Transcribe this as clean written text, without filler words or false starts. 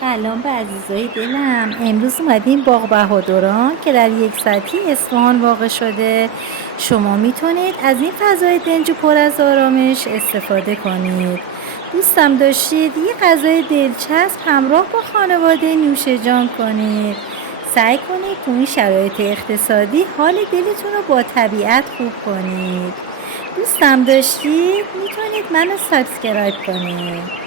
سلام به عزیزای دلم. امروز اومدیم باغ بهادران که در 1 ساعتی اصفهان واقع شده. شما میتونید از این فضای دنج و پر از آرامش استفاده کنید. دوستم داشتید یه غذای دلچسب همراه با خانواده نوش جان کنید. سعی کنید تو این شرایط اقتصادی حال دلتون رو با طبیعت خوب کنید. دوستم داشتید میتونید منو سابسکرایب کنید.